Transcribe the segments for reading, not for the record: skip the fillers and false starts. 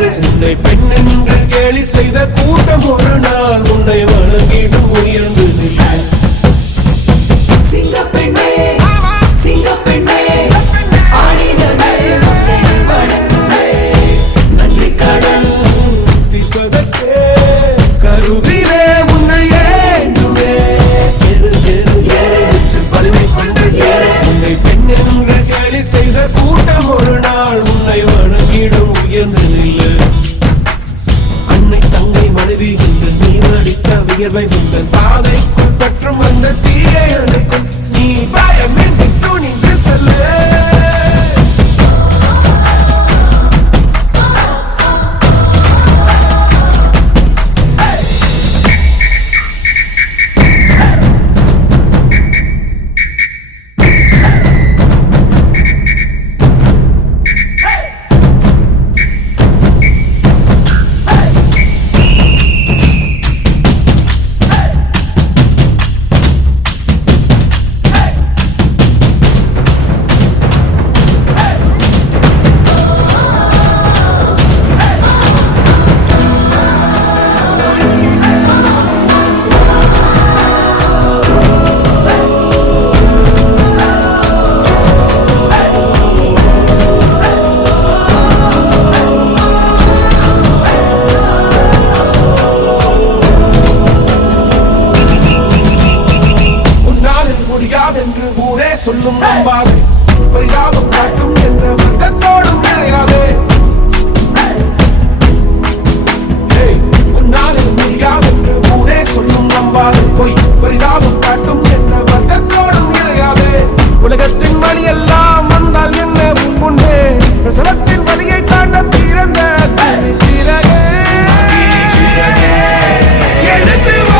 கேளு உன்னை பெண் என்று கேலி செய்த கூட்டம் ஒரு நாள் உன்னை வணங்கிடும் உயர்ந்து நிலை. சிங்கப்பெண்ணே சிங்கப்பெண்ணே ஆடினமே வணங்குமே நன்றி கடன் தீர்ப்பதற்கே கருவிலே உன்னை ஏந்துமே. ஏறு ஏறு ஏறு நெஞ்சில் வலிமை கொண்டு ஏறு உன்னை பெண் என்று கேலி செய்த கூட்டம் ஒரு நாள் உன்னை வணங்கிடும் உயர்ந்து நில்லு. அன்னை தங்கை மனைவி இந்த நீ அடித்த வியர்வை உங்கள் பாதைக்குள் பற்றும் அந்த தீயை அணைக்கும் நீ பயமின்றி துணிந்து செல்லு. என்று ஊரே சொல்லும் நம்பாது பரிதாபம் காட்டும் எந்த வர்க்கத்தோடும் கிடையாது. உன்னாலே முடியாது என்று ஊரே சொல்லும் நம்பாது பொய் பரிதாபம் காட்டும் எந்த வர்க்கத்தோடும் கிடையாது. உலகத்தின் வழி எல்லாம் வந்தால் என்ன முன்பே பிரசவத்தின் வழியை தாண்ட பிறந்த சிறகே எடுத்து வா.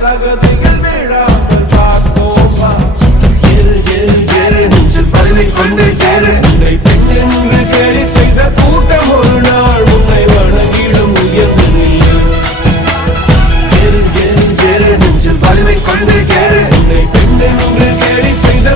சகதிகள் விழாமல் பார்த்தோமா. ஏறு ஏறு ஏறு நெஞ்சில் வலிமை கொண்டு கேளு உன்னை பெண் என்று கேலி செய்த கூட்டம் ஒரு நாள் உன்னை வணங்கிடும் உயர்ந்து நில்லு. ஏறு ஏறு ஏறு நெஞ்சில் வலிமை கொண்டு கேளு உன்னை பெண் என்று கேலி செய்த